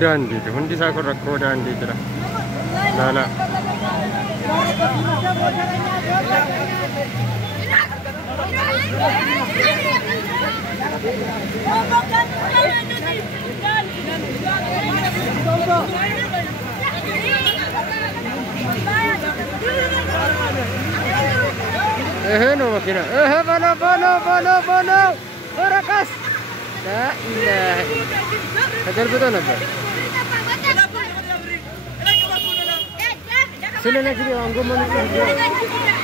daandii hundi isaa kun rakkoo daandii jira. Laala. No makina. Bolo. Rakas. La ilaha. Hajar betul apa? Sini lagi dia anggur mana?